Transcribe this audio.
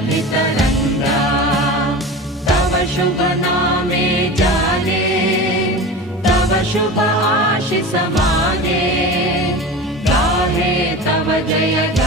तरंगा तव शुभ नामे जाने तव शुभ आशीष माने गाहे तव जय